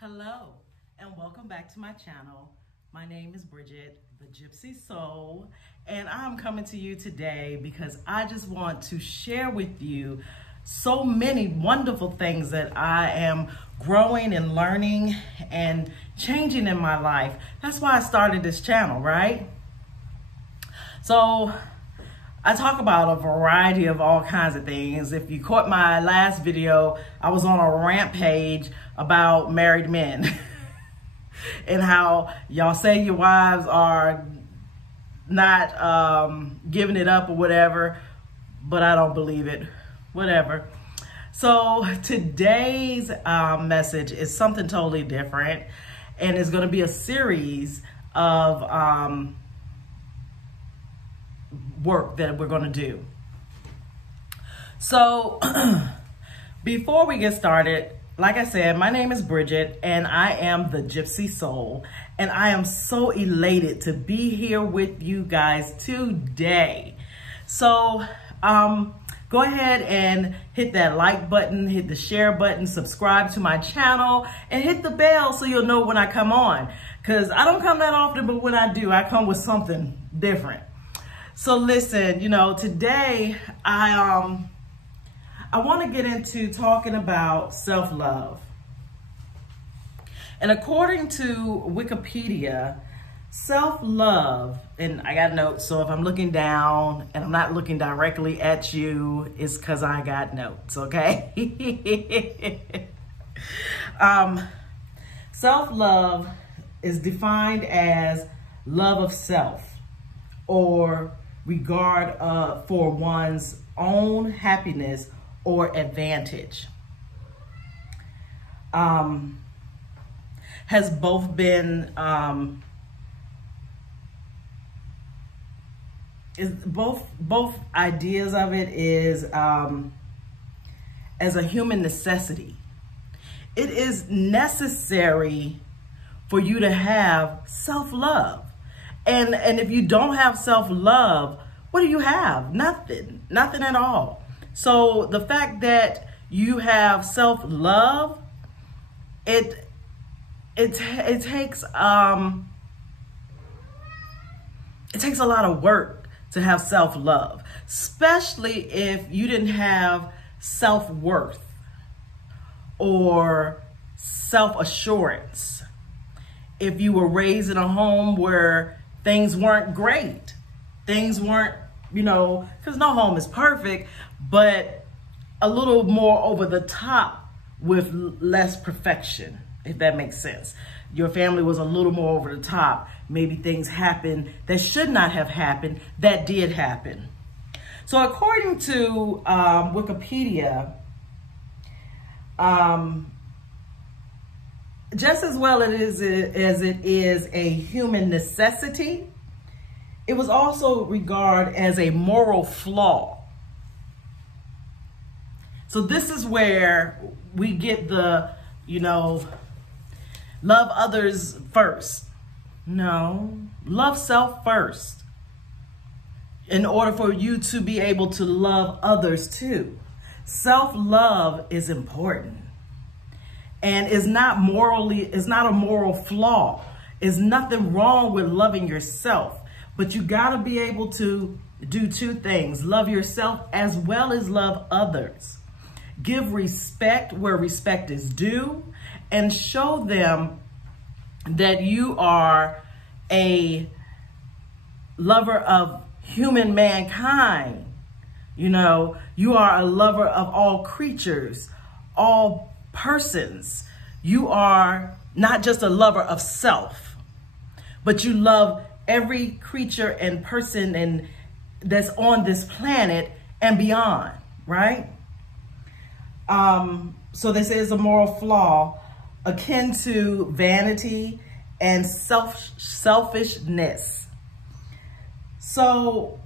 Hello, and welcome back to my channel. My name is Bridget, the Gypsy Soul, and I'm coming to you today because I just want to share with you so many wonderful things that I am growing and learning and changing in my life. That's why I started this channel, right? So I talk about a variety of all kinds of things. If you caught my last video, I was on a rampage about married men and how y'all say your wives are not giving it up or whatever, but I don't believe it, whatever. So today's message is something totally different, and it's going to be a series of work that we're going to do. So before we get started, like I said, my name is Bridget and I am the Gypsy Soul, and I am so elated to be here with you guys today. So go ahead and hit that like button, hit the share button, subscribe to my channel, and hit the bell so you'll know when I come on, because I don't come that often, but when I do, I come with something different. So listen, today I want to get into talking about self-love. And according to Wikipedia, self-love, and I got notes, so if I'm looking down and I'm not looking directly at you, it's because I got notes, okay? Self-love is defined as love of self, or regard for one's own happiness or advantage. Has both been both ideas of it is as a human necessity. It is necessary for you to have self-love. And if you don't have self-love, what do you have? Nothing at all. So the fact that you have self-love, it takes a lot of work to have self-love, especially if you didn't have self-worth or self-assurance. If you were raised in a home where things weren't great, things weren't, because no home is perfect, but a little more over the top with less perfection, if that makes sense. Your family was a little more over the top. Maybe things happened that should not have happened, that did happen. So according to Wikipedia, just as well as it is a human necessity, it was also regarded as a moral flaw. So this is where we get the, love others first. No, love self first in order for you to be able to love others too. Self-love is important. And it's not a moral flaw. There's nothing wrong with loving yourself, but you gotta be able to do two things: love yourself as well as love others. Give respect where respect is due, and show them that you are a lover of human mankind. You are a lover of all creatures, all persons. You are not just a lover of self, but you love every creature and person that's on this planet and beyond, right? So this is a moral flaw akin to vanity and selfishness. So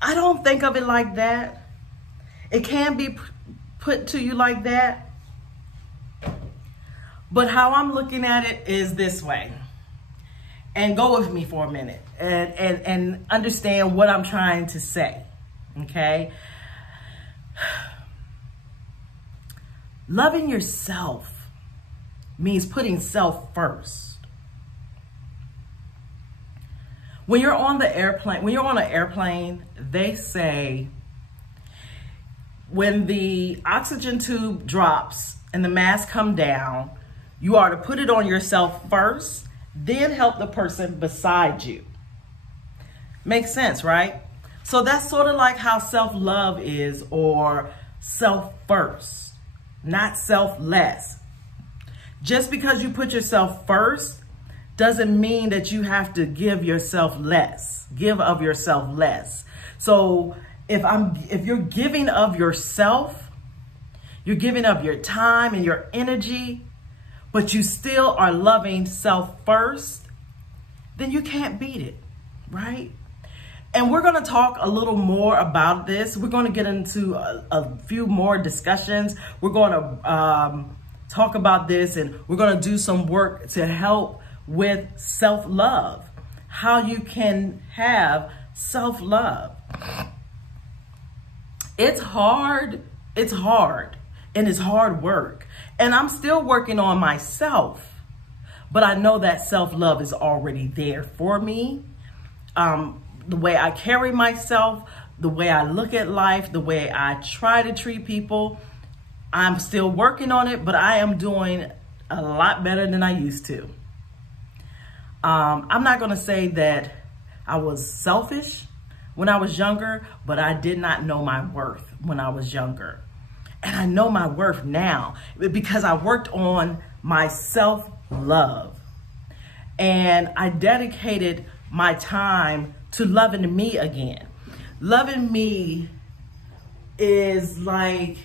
I don't think of it like that. It can be put to you like that. But how I'm looking at it is this way. And go with me for a minute and understand what I'm trying to say. Okay. Loving yourself means putting self first. When you're on an airplane, they say when the oxygen tube drops and the mask come down, you are to put it on yourself first, then help the person beside you. Makes sense, right? So that's sort of like how self-love is, or self first, not selfless. Just because you put yourself first doesn't mean that you have to give of yourself less. So if you're giving of yourself, you're giving of your time and your energy, but you still are loving self first, then you can't beat it, right? And we're going to talk a little more about this. We're going to get into a few more discussions. We're going to talk about this, and we're going to do some work to help with self-love, how you can have self-love. It's hard, and it's hard work. And I'm still working on myself, but I know that self-love is already there for me. The way I carry myself, the way I look at life, the way I try to treat people, I'm still working on it, but I am doing a lot better than I used to. I'm not going to say that I was selfish when I was younger, but I did not know my worth when I was younger. And I know my worth now because I worked on my self-love. And I dedicated my time to loving me again. Loving me is like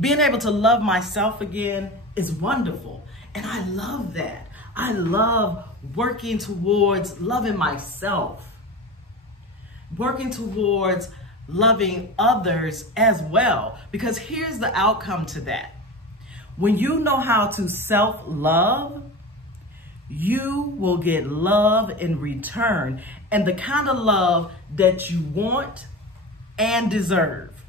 being able to love myself again is wonderful. And I love that. I love working towards loving myself, working towards loving others as well. Because here's the outcome to that. When you know how to self-love, you will get love in return, and the kind of love that you want and deserve.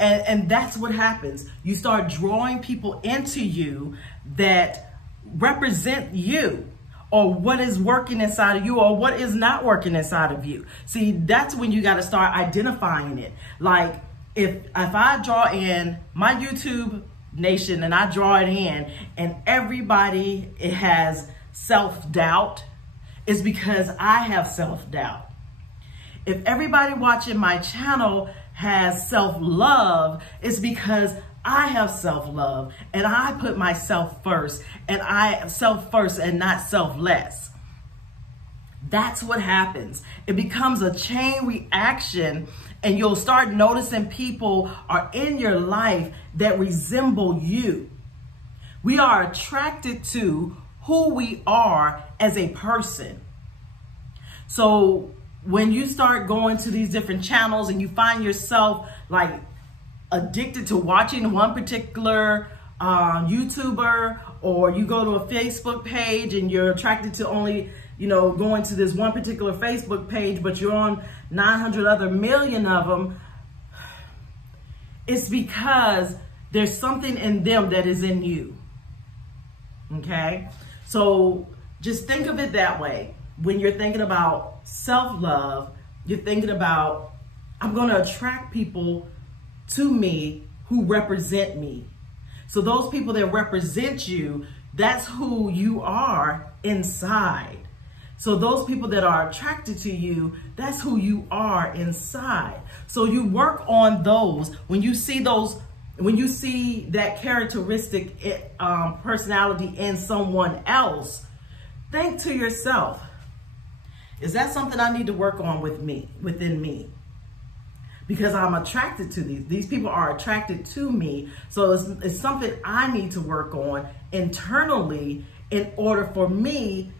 And that's what happens. You start drawing people into you that represent you, or what is working inside of you, or what is not working inside of you. See, that's when you got to start identifying it. Like if I draw in my YouTube nation and I draw it in, and everybody it has self-doubt, it's because I have self-doubt. If everybody watching my channel has self-love, it's because I have self-love, and I put myself first, and I self first and not selfless. That's what happens. It becomes a chain reaction, and you'll start noticing people are in your life that resemble you. We are attracted to who we are as a person. So when you start going to these different channels and you find yourself like addicted to watching one particular YouTuber, or you go to a Facebook page and you're attracted to only, going to this one particular Facebook page, but you're on 900 other million of them, it's because there's something in them that is in you. Okay? So just think of it that way. When you're thinking about self-love, you're thinking about, I'm going to attract people to me who represent me. So those people that represent you, that's who you are inside. So those people that are attracted to you, that's who you are inside. So you work on those. When you see that characteristic personality in someone else, think to yourself, is that something I need to work on within me? Because I'm attracted to these people are attracted to me. So it's something I need to work on internally in order for me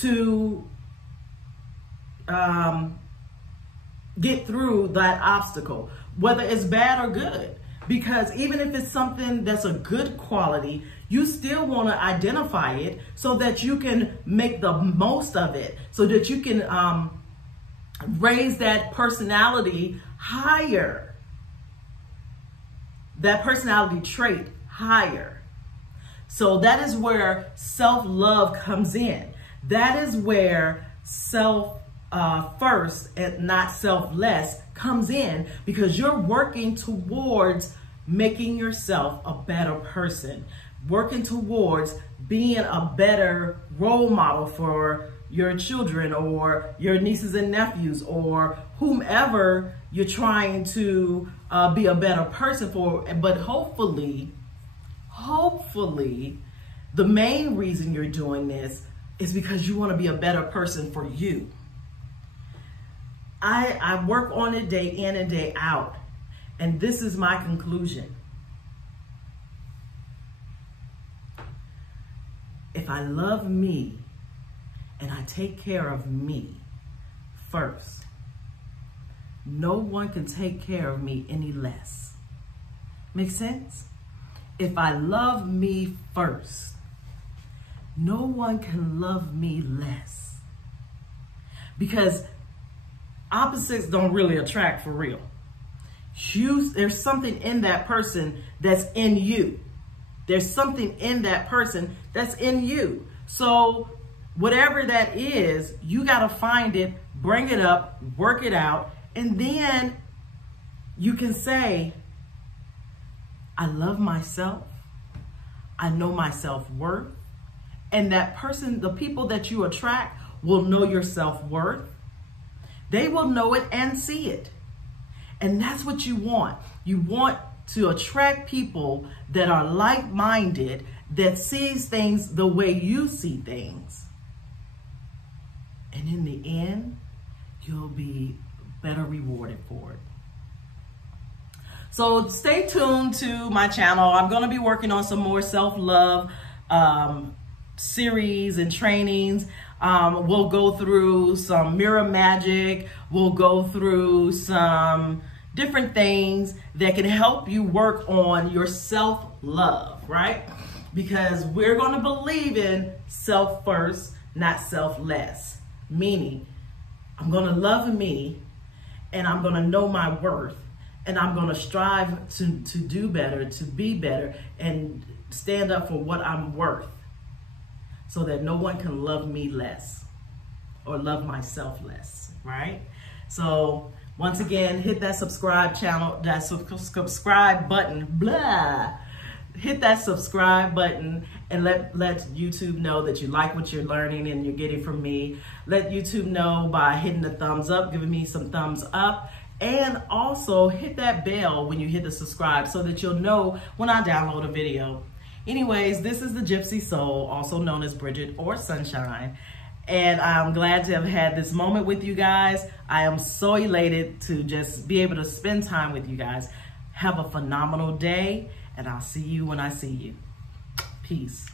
to get through that obstacle, whether it's bad or good. Because even if it's something that's a good quality, you still want to identify it so that you can make the most of it, so that you can raise that personality higher. that personality trait higher. So that is where self-love comes in. That is where self first and not selfless comes in, because you're working towards making yourself a better person, working towards being a better role model for your children or your nieces and nephews or whomever you're trying to be a better person for. But hopefully, the main reason you're doing this is because you want to be a better person for you. I work on it day in and day out, and this is my conclusion. If I love me and I take care of me first, no one can take care of me any less. Make sense? If I love me first, no one can love me less. Because opposites don't really attract for real. There's something in that person that's in you. There's something in that person that's in you. So whatever that is, you got to find it, bring it up, work it out, and then you can say, I love myself. I know my self-worth. And that person, the people that you attract, will know your self-worth. They will know it and see it. And that's what you want. You want to attract people that are like-minded, that sees things the way you see things. And in the end, you'll be better rewarded for it. So stay tuned to my channel. I'm going to be working on some more self-love series and trainings. We'll go through some mirror magic. We'll go through some different things that can help you work on your self-love, right? Because we're going to believe in self first, not selfless. Meaning, I'm going to love me, and I'm going to know my worth, and I'm going to strive to do better, to be better, and stand up for what I'm worth, so that no one can love me less or love myself less, right? So once again, hit that subscribe channel, that subscribe button, blah. Hit that subscribe button and let YouTube know that you like what you're learning and you're getting from me. Let YouTube know by hitting the thumbs up, giving me some thumbs up, and also hit that bell when you hit the subscribe so that you'll know when I download a video. Anyways, this is the Gypsy Soul, also known as Bridget or Sunshine. And I'm glad to have had this moment with you guys. I am so elated to just be able to spend time with you guys. Have a phenomenal day, and I'll see you when I see you. Peace.